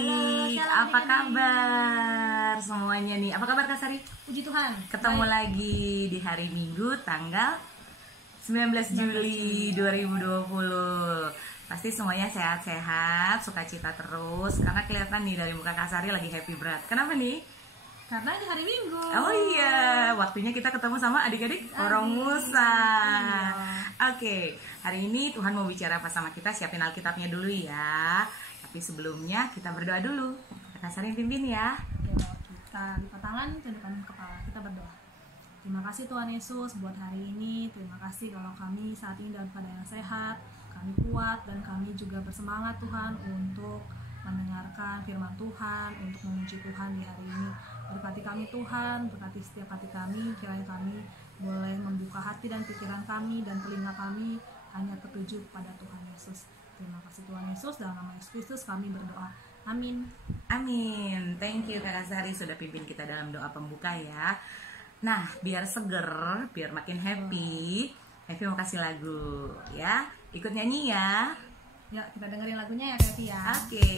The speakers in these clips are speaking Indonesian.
adik-adik, apa kabar semuanya nih? Apa kabar Kak Sari? Puji Tuhan. Ketemu lagi di hari Minggu tanggal 19 Juli 2020. Pasti semuanya sehat-sehat, sukacita terus. Karena kelihatan nih dari muka Kak Sari lagi happy berat. Kenapa nih? Karena di hari Minggu. Oh iya, waktunya kita ketemu sama adik-adik Orang Musa. Oke, hari ini Tuhan mau bicara apa sama kita? Siapin Alkitabnya dulu ya. Tapi sebelumnya kita berdoa dulu. Kak Sari pimpin ya. Kita lipat tangan, tundukkan kepala, kita berdoa. Terima kasih Tuhan Yesus buat hari ini. Terima kasih kalau kami saat ini dalam keadaan yang sehat, kami kuat dan kami juga bersemangat Tuhan untuk mendengarkan firman Tuhan, untuk memuji Tuhan di hari ini. Berkati kami Tuhan, berkati setiap hati kami, kiranya kami boleh membuka hati dan pikiran kami dan telinga kami hanya tertuju pada Tuhan Yesus. Terima kasih Tuhan Yesus, dalam nama Yesus Kristus kami berdoa. Amin. Amin. Thank you Kak Sari sudah pimpin kita dalam doa pembuka ya. Nah, biar seger, biar makin happy, Hevi mau kasih lagu ya. Ikut nyanyi ya. Ya, kita dengerin lagunya ya Kevi ya. Oke.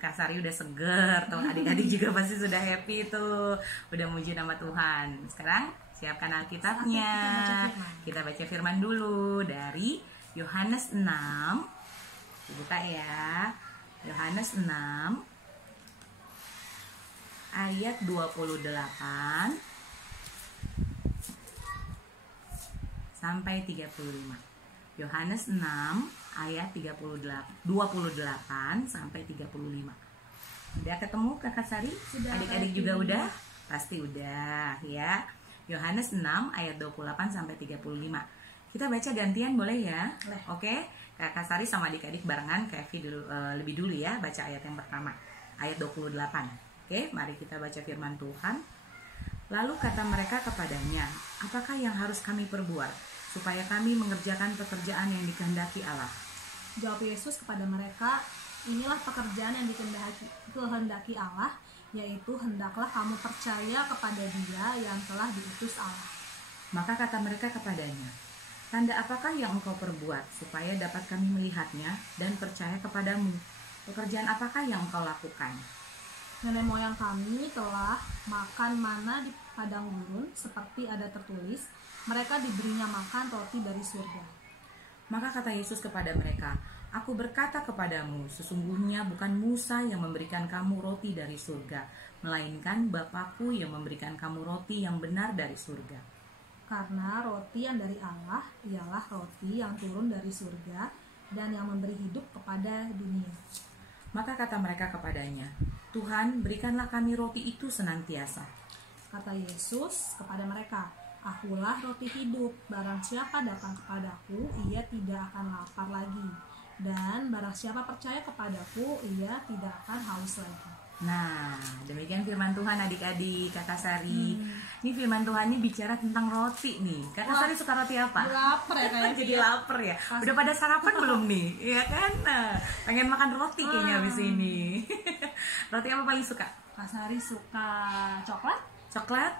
Kak Sari udah seger, tuh adik-adik juga pasti sudah happy tuh, udah muji nama Tuhan. Sekarang siapkan Alkitabnya. Kita baca firman dulu dari Yohanes 6. Buka ya. Yohanes 6 ayat 28 sampai 35. Yohanes 6 ayat 28 sampai 35. Udah ketemu Kakak Sari? Sudah. Adik-adik juga udah? Pasti udah ya. Yohanes 6 ayat 28 sampai 35. Kita baca gantian boleh ya? Boleh. Oke. Kakak Sari sama adik-adik barengan Kevi dulu, lebih dulu ya baca ayat yang pertama. Ayat 28. Oke, mari kita baca firman Tuhan. Lalu kata mereka kepadanya, "Apakah yang harus kami perbuat supaya kami mengerjakan pekerjaan yang dikehendaki Allah?" Jawab Yesus kepada mereka, "Inilah pekerjaan yang dikehendaki Allah, yaitu hendaklah kamu percaya kepada Dia yang telah diutus Allah." Maka kata mereka kepadanya, "Tanda apakah yang engkau perbuat supaya dapat kami melihatnya dan percaya kepadamu? Pekerjaan apakah yang engkau lakukan?" Nenek moyang kami telah makan mana di padang gurun, seperti ada tertulis, mereka diberinya makan roti dari surga. Maka kata Yesus kepada mereka, "Aku berkata kepadamu, sesungguhnya bukan Musa yang memberikan kamu roti dari surga, melainkan Bapa-Ku yang memberikan kamu roti yang benar dari surga. Karena roti yang dari Allah ialah roti yang turun dari surga dan yang memberi hidup kepada dunia." Maka kata mereka kepadanya, "Tuhan, berikanlah kami roti itu senantiasa." Kata Yesus kepada mereka, "Akulah roti hidup, barang siapa datang kepadaku, ia tidak akan lapar lagi. Dan barang siapa percaya kepadaku, ia tidak akan haus lagi." Nah, demikian firman Tuhan adik-adik, Kakak Sari. Ini firman Tuhan ini bicara tentang roti nih. Kakak Sari suka roti apa? Lapar ya kayaknya. Jadi lapar ya. Udah pada sarapan belum nih? Iya kan? Nah, pengen makan roti kayaknya habis ini. Roti apa paling suka? Kak Sari suka coklat. Coklat?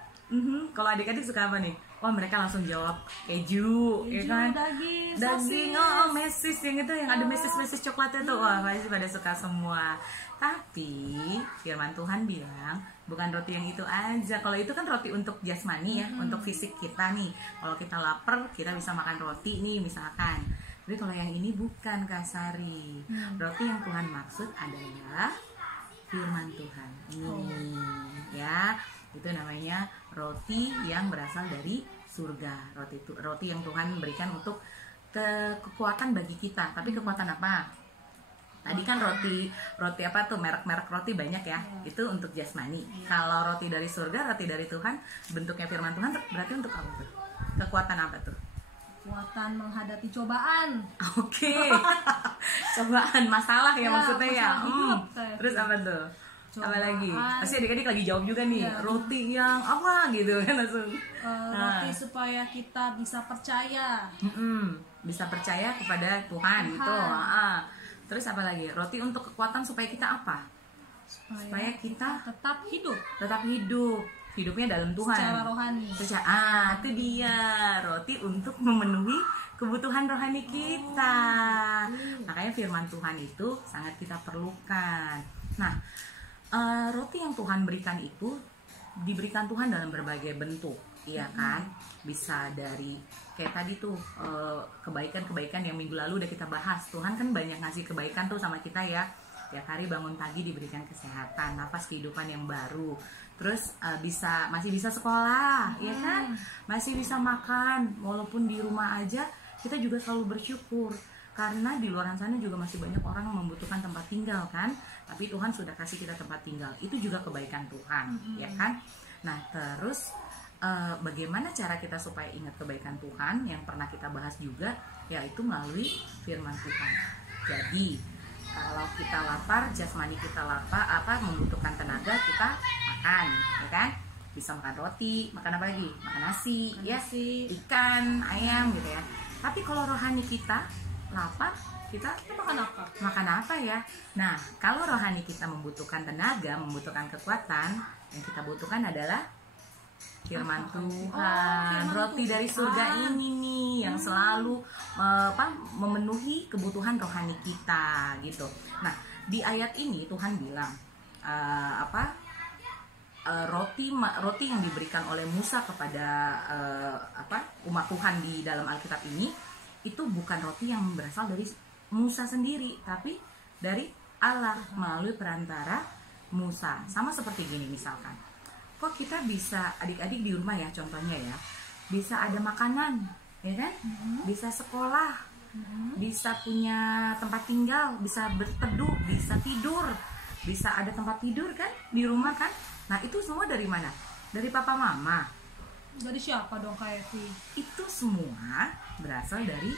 Kalau adik-adik suka apa nih? Wah, mereka langsung jawab keju, ya kan? Daging, mesis yang itu, yang ada mesis coklatnya tuh. Wah, pasti pada suka semua. Tapi firman Tuhan bilang bukan roti yang itu aja. Kalau itu kan roti untuk jasmani ya, untuk fisik kita nih. Kalau kita lapar, kita bisa makan roti nih misalkan. Tapi kalau yang ini bukan, Kak Sari. Roti yang Tuhan maksud adalah firman Tuhan. Ini ya, itu namanya roti yang berasal dari surga. Roti yang Tuhan berikan untuk kekuatan bagi kita. Tapi kekuatan apa? Tadi kan roti apa tuh, merek roti banyak ya. Itu untuk jasmani. Kalau roti dari surga, roti dari Tuhan, bentuknya firman Tuhan, berarti untuk apa tuh? Kekuatan apa tuh? Kekuatan menghadapi cobaan. Oke. Cobaan, masalah ya maksudnya ya. Terus apa tuh? Cobaan. Apa lagi? Pasti adik-adik lagi jawab juga nih. Roti yang apa gitu kan langsung. Roti supaya kita bisa percaya. Bisa percaya kepada Tuhan gitu. Terus apa lagi? Roti untuk kekuatan supaya kita apa? Supaya kita tetap hidup. Hidupnya dalam Tuhan. Secara rohani. Itu dia. Roti untuk memenuhi kebutuhan rohani kita. Makanya firman Tuhan itu sangat kita perlukan. Nah, roti yang Tuhan berikan itu diberikan Tuhan dalam berbagai bentuk, iya kan? Bisa dari kayak tadi tuh kebaikan-kebaikan yang minggu lalu udah kita bahas. Tuhan kan banyak ngasih kebaikan tuh sama kita ya. Tiap hari bangun pagi diberikan kesehatan, napas kehidupan yang baru. Terus masih bisa sekolah, ya kan? Masih bisa makan, walaupun di rumah aja kita juga selalu bersyukur. Karena di luar sana juga masih banyak orang yang membutuhkan tempat tinggal kan. Tapi Tuhan sudah kasih kita tempat tinggal. Itu juga kebaikan Tuhan, ya kan? Nah, terus bagaimana cara kita supaya ingat kebaikan Tuhan yang pernah kita bahas juga, yaitu melalui firman Tuhan. Jadi kalau kita lapar, jasmani kita lapar, membutuhkan tenaga, kita makan, ya kan? Bisa makan roti, makan apa lagi? Makan nasi, ikan, ayam gitu ya. Tapi kalau rohani kita lapar, kita makan apa ya? Nah, kalau rohani kita membutuhkan tenaga, membutuhkan kekuatan, yang kita butuhkan adalah firman Tuhan. Roti dari surga ini nih yang selalu memenuhi kebutuhan rohani kita gitu. Nah, di ayat ini Tuhan bilang roti yang diberikan oleh Musa kepada umat Tuhan di dalam Alkitab ini itu bukan roti yang berasal dari Musa sendiri, tapi dari Allah melalui perantara Musa. Sama seperti gini misalkan, kok kita bisa, adik-adik di rumah ya contohnya ya, bisa ada makanan, ya kan? Bisa sekolah, bisa punya tempat tinggal, bisa berteduh, bisa tidur, bisa ada tempat tidur kan di rumah kan? Nah, itu semua dari mana? Dari papa mama. Dari siapa dong Kak Evi? Itu semua berasal dari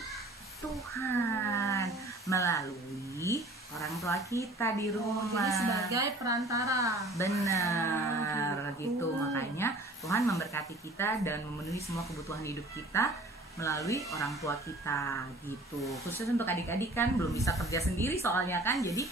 Tuhan melalui orang tua kita di rumah. Jadi sebagai perantara. Benar gitu. Makanya Tuhan memberkati kita dan memenuhi semua kebutuhan hidup kita melalui orang tua kita gitu. Khusus untuk adik-adik kan belum bisa kerja sendiri soalnya kan. Jadi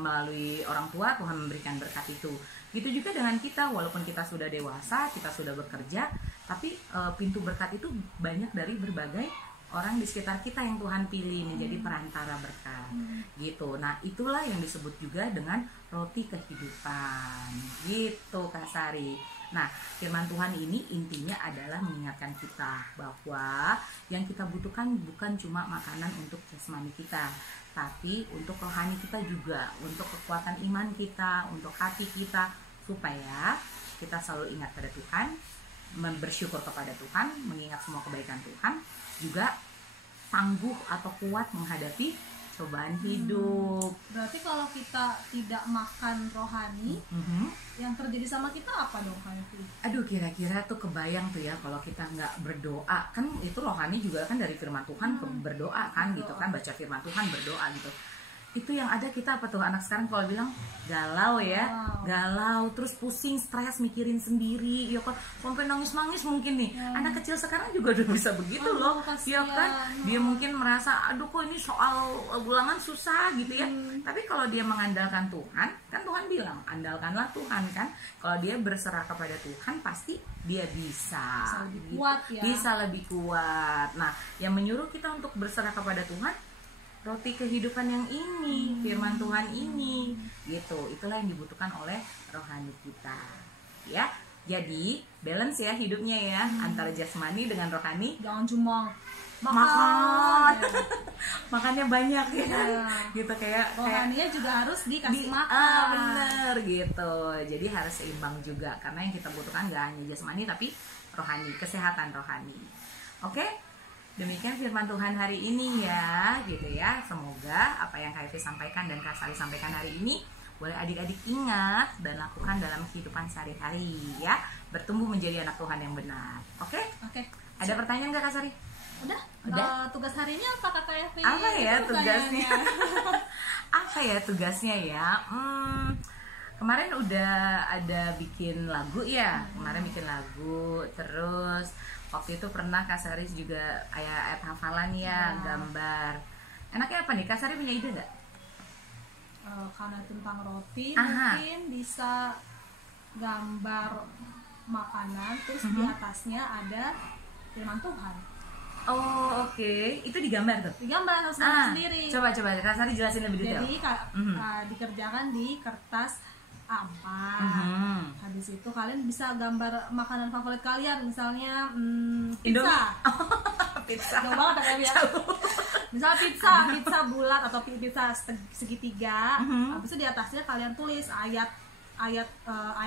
melalui orang tua Tuhan memberikan berkat itu. Gitu juga dengan kita, walaupun kita sudah dewasa, kita sudah bekerja, tapi pintu berkat itu banyak dari berbagai orang di sekitar kita yang Tuhan pilih menjadi perantara berkat gitu. Nah, itulah yang disebut juga dengan roti kehidupan gitu Kak Sari. Nah, firman Tuhan ini intinya adalah mengingatkan kita bahwa yang kita butuhkan bukan cuma makanan untuk jasmani kita, tapi untuk rohani kita juga, untuk kekuatan iman kita, untuk hati kita, supaya kita selalu ingat pada Tuhan, bersyukur kepada Tuhan, mengingat semua kebaikan Tuhan, juga tangguh atau kuat menghadapi cobaan hidup. Berarti kalau kita tidak makan rohani, yang terjadi sama kita apa dong Kak Evi? Aduh, kira-kira tuh kebayang tuh ya kalau kita nggak berdoa, kan itu rohani juga kan dari firman Tuhan, berdoa kan gitu kan, baca firman Tuhan, berdoa gitu. Itu yang ada kita apa tuh, anak sekarang kalau bilang galau ya, galau, terus pusing, stres, mikirin sendiri, ya kan, sampai nangis-nangis mungkin nih. Anak kecil sekarang juga udah bisa begitu loh, ya kan. Dia mungkin merasa, aduh kok ini soal ulangan susah gitu ya. Tapi kalau dia mengandalkan Tuhan, kan Tuhan bilang, andalkanlah Tuhan kan. Kalau dia berserah kepada Tuhan pasti dia bisa lebih kuat ya. Bisa lebih kuat. Nah, yang menyuruh kita untuk berserah kepada Tuhan roti kehidupan yang ini, firman Tuhan ini, gitu. Itulah yang dibutuhkan oleh rohani kita, ya. Jadi balance ya hidupnya ya, antara jasmani dengan rohani. Jangan cuma makan. Ya. Makannya banyak ya kan, gitu kayak rohaninya juga harus dikasih makan. Bener gitu. Jadi harus seimbang juga, karena yang kita butuhkan gak hanya jasmani tapi rohani, kesehatan rohani. Oke, demikian firman Tuhan hari ini ya, gitu ya. Semoga apa yang Kak Evi sampaikan dan Kak Sari sampaikan hari ini boleh adik-adik ingat dan lakukan dalam kehidupan sehari-hari ya, bertumbuh menjadi anak Tuhan yang benar. Oke? Ada pertanyaan nggak Kak Sari? Udah. Tugas hari ini apa Kak Evi? Apa ya tugasnya? Apa ya tugasnya ya? Kemarin udah ada bikin lagu ya. Kemarin bikin lagu, terus waktu itu pernah Kak Sari juga ayat hafalan ya, gambar. Enaknya apa nih? Kak Sari punya ide nggak? Karena tentang roti, mungkin bisa gambar makanan, terus di atasnya ada firman Tuhan. Oh oke. Itu digambar tuh? Digambar harus gambar sendiri. Coba Kak Sari jelasin lebih detail. Jadi dikerjakan di kertas A4. Habis itu kalian bisa gambar makanan favorit kalian, misalnya pizza. Pizza. Jauh banget ya. Misal pizza bulat atau pizza segitiga. Habis itu di atasnya kalian tulis ayat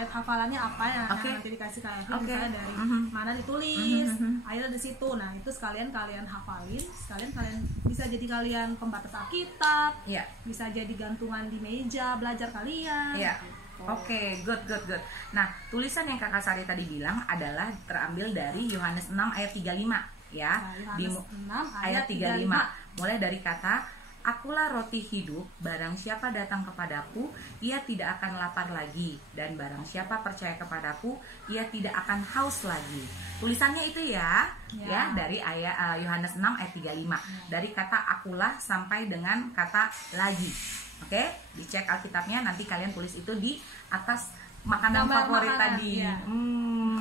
hafalannya apa yang nanti dikasih kalian, misalnya dari mana ditulis, ayat di situ. Nah, itu sekalian kalian hafalin, sekalian kalian bisa jadi kalian pembatas Alkitab, bisa jadi gantungan di meja belajar kalian. Oke, good. Nah, tulisan yang Kakak Sari tadi bilang adalah terambil dari Yohanes 6 ayat 35 ya. Yohanes 6 ayat 35. Mulai dari kata, "Akulah roti hidup, barang siapa datang kepadaku, ia tidak akan lapar lagi, dan barang siapa percaya kepadaku, ia tidak akan haus lagi." Tulisannya itu ya dari ayat Yohanes 6 ayat 35. Dari kata akulah sampai dengan kata lagi. Oke, dicek Alkitabnya, nanti kalian tulis itu di atas makanan favorit tadi.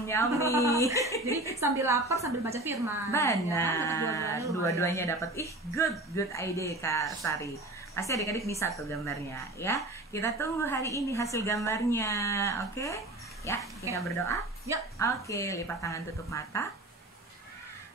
Yummy. Jadi sambil lapar sambil baca firman. Benar. Dua-duanya dapat. Good idea Kak Sari. Pasti adik-adik bisa tuh gambarnya ya. Kita tunggu hari ini hasil gambarnya. Oke? Ya, kita berdoa. Oke, lipat tangan, tutup mata.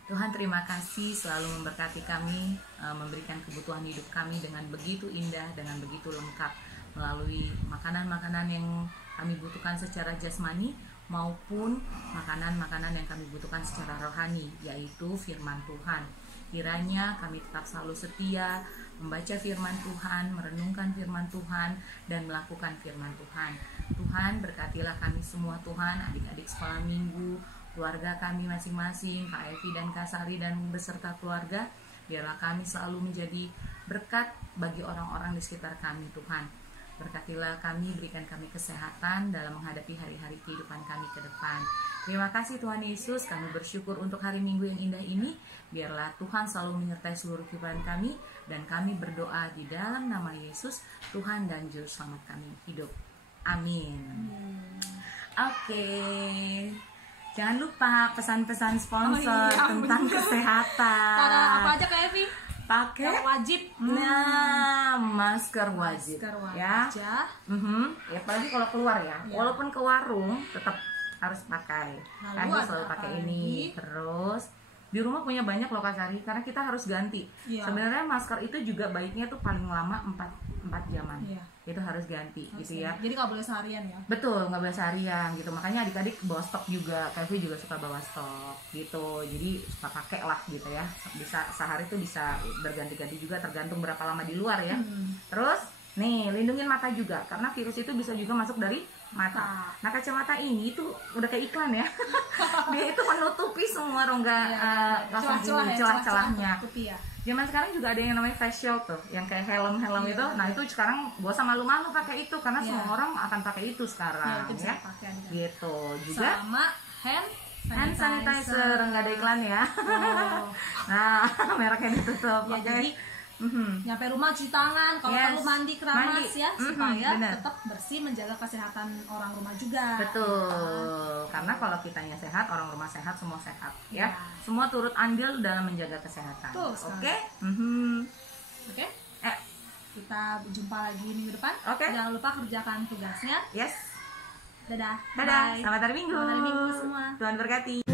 Tuhan, terima kasih selalu memberkati kami, memberikan kebutuhan hidup kami dengan begitu indah, dengan begitu lengkap, melalui makanan-makanan yang kami butuhkan secara jasmani maupun makanan-makanan yang kami butuhkan secara rohani, yaitu firman Tuhan. Kiranya kami tetap selalu setia membaca firman Tuhan, merenungkan firman Tuhan, dan melakukan firman Tuhan. Tuhan, berkatilah kami semua Tuhan, adik-adik sekolah minggu, keluarga kami masing-masing, Kak Evi dan Kak Sari dan beserta keluarga. Biarlah kami selalu menjadi berkat bagi orang-orang di sekitar kami Tuhan. Berkatilah kami, berikan kami kesehatan dalam menghadapi hari-hari kehidupan kami ke depan. Terima kasih Tuhan Yesus, kami bersyukur untuk hari Minggu yang indah ini. Biarlah Tuhan selalu menyertai seluruh kehidupan kami, dan kami berdoa di dalam nama Yesus, Tuhan dan Juru Selamat kami hidup. Amin. Oke. Jangan lupa pesan-pesan sponsor tentang kesehatan. Para apa aja Kak Evi? Pakai yang wajib. Masker wajib. Ya. Ya apalagi kalau keluar ya. Walaupun ke warung tetap harus pakai. Kami selalu pakai ini. Terus di rumah punya banyak loh Kak Sari, karena kita harus ganti. Sebenarnya masker itu juga baiknya tuh paling lama 4 jaman. Itu harus ganti gitu ya. Jadi nggak boleh seharian ya? Betul, nggak boleh seharian gitu. Makanya adik-adik bawa stok juga. Kevin juga suka bawa stok gitu. Jadi suka pakai lah gitu ya. Bisa sehari tuh bisa berganti-ganti juga, tergantung berapa lama di luar ya. Terus nih, lindungin mata juga, karena virus itu bisa juga masuk dari mata. Nah, kacamata ini tuh udah kayak iklan ya. Dia itu menutupi semua rongga celah-celahnya. Zaman sekarang juga ada yang namanya face shield tuh, yang kayak helm itu. Nah, itu sekarang gak usah malu-malu pakai itu, karena semua orang akan pakai itu sekarang ya. Gitu. Juga sama hand sanitizer, nggak ada iklan ya. Nah, mereknya ditutup. Jadi Nyampe rumah cuci tangan, kalau Yes. perlu mandi keramas Mandi. ya, supaya bener. tetap bersih, menjaga kesehatan orang rumah juga. Betul, karena kalau kitanya sehat, orang rumah sehat, semua sehat ya. Ya. Semua turut andil dalam menjaga kesehatan. Betul sekali. Oke? Mhm. Oke, Eh, kita jumpa lagi minggu depan. Oke. Jangan lupa kerjakan tugasnya. yes. Dadah. Dadah, Bye. selamat hari Minggu. Selamat hari Minggu semua. Tuhan berkati.